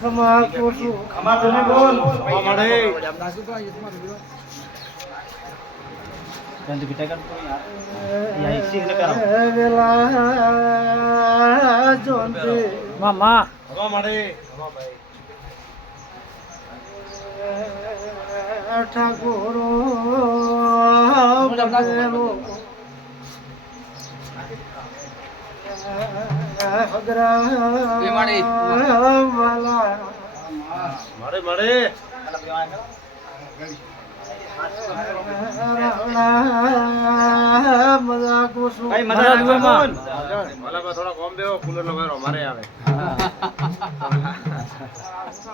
ખમા કોસુ ખમા તને બોલ મળે jangan dibitakan tuh ya isi ini kan વેલા જોંતે mama હવા મળે હવા ભાઈ ઠાકોરો બનેલો વાલા મળે મળે મજા કોસુ કઈ મજા લાગે માં ભલા થોડા કોમ દેવો કુલર લગાવો મારે આવે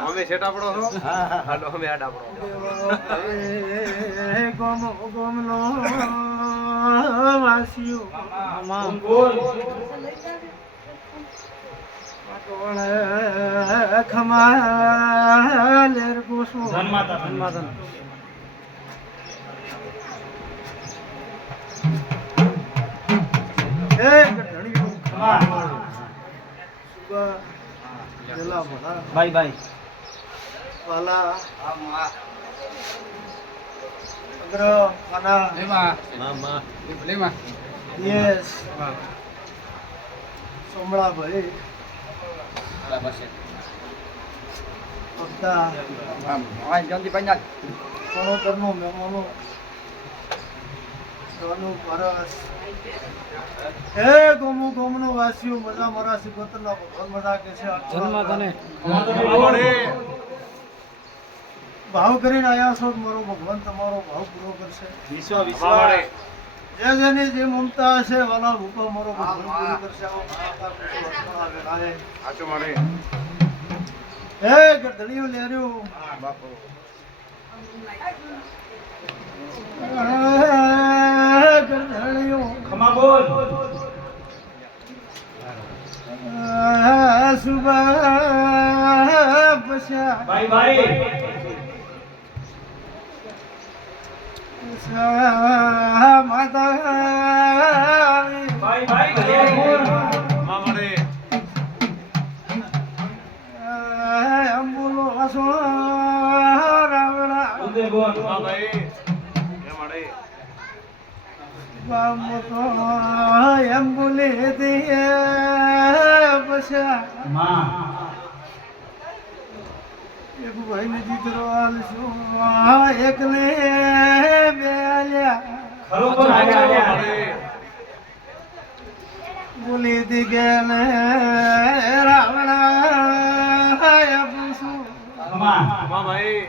અમે સેટ આપણો છો હાલો અમે આડ આપણો ગમ ગમનો વાસ્યો mama બોલ ખમા લેર કોસુ ધન્માતા ગઢણી ખમા સુગા જેલા ભલા bye bye વાલા અગ્ર મના મામા યસ સોમળા ભાઈ પત્તા કોનો કરનો મેમોનો સોનું પરસ હે ગોમુ ગોમનો વાસીઓ મજા મરા સિકોતરના ભગવાન મજા કે છે ધન્માતાને મળે ભાવ કરીને આયા છો મારો ભગવાન તમારો ભાવ પૂરો કરશે વિશ્વ મળે જે જેની જે મમતા હશે વાલા ભૂપા મારો ભગવાન પૂરો કરશે આવો મહાકાળ પૂરો આવેલા હે સાચું મળે હે ગઢડીઓ લેર્યો બાપુ ગઢડીઓ ખમા બોલ સુબા પછા bye bye માતા bye bye માં મળે અંબુલો વાસો રાવણા ઉદે બોલ હા ભાઈ એ મળે બામતો અંબુલે દે પછા માં એક ભાઈ ને દીકરો આલશું એકને બેલ્યા ખરો બોલ આયા મળે બોલી દીગેને રાવણા પૂછું ખમા માં ભાઈ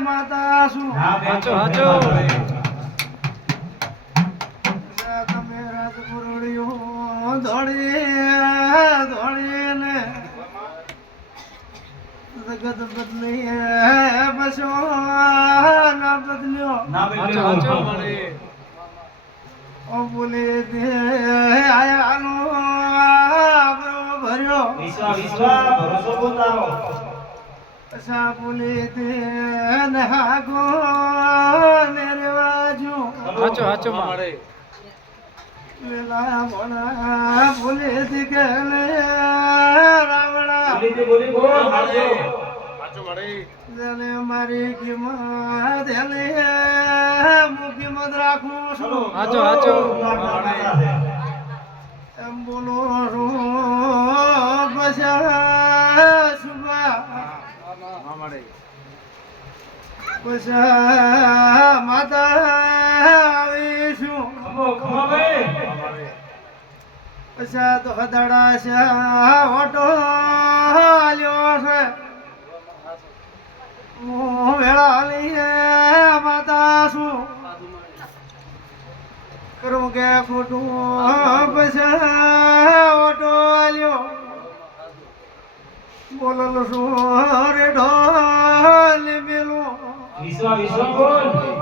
માતા શું હાચો હાચો તમે રાજપુરડીઓ દોડીને જગત બદલી બસો ના બદલ્યો ના હાચો હાચો મળે ઓ બોલે દે આયાનો આબરો ભર્યો વિશ્વ ભરોસો પોતાનો અસા બોલે દે નહાગો ને રેવાજો હાચો હાચો માં માં મળે લેલા મોણા બોલે દે ગલે રાવણા બોલી બોલ મળે સાચું મળે જેને મારી કિંમત એને હું કિંમત રાખું છું હાચો હાચો એમ બોલો છું પછા સુબા માં મળે પછા માતા આવીશું ખમા ભાઈ માં મળે પછા તો હદડા છે ઓટો લ્યો છે હું વેળા લઈએ માતા શું કરું કે ખોટું પછા ઓટો લ્યો બોલો શું રે ઢોલ મેલું વિશ્વ બોલ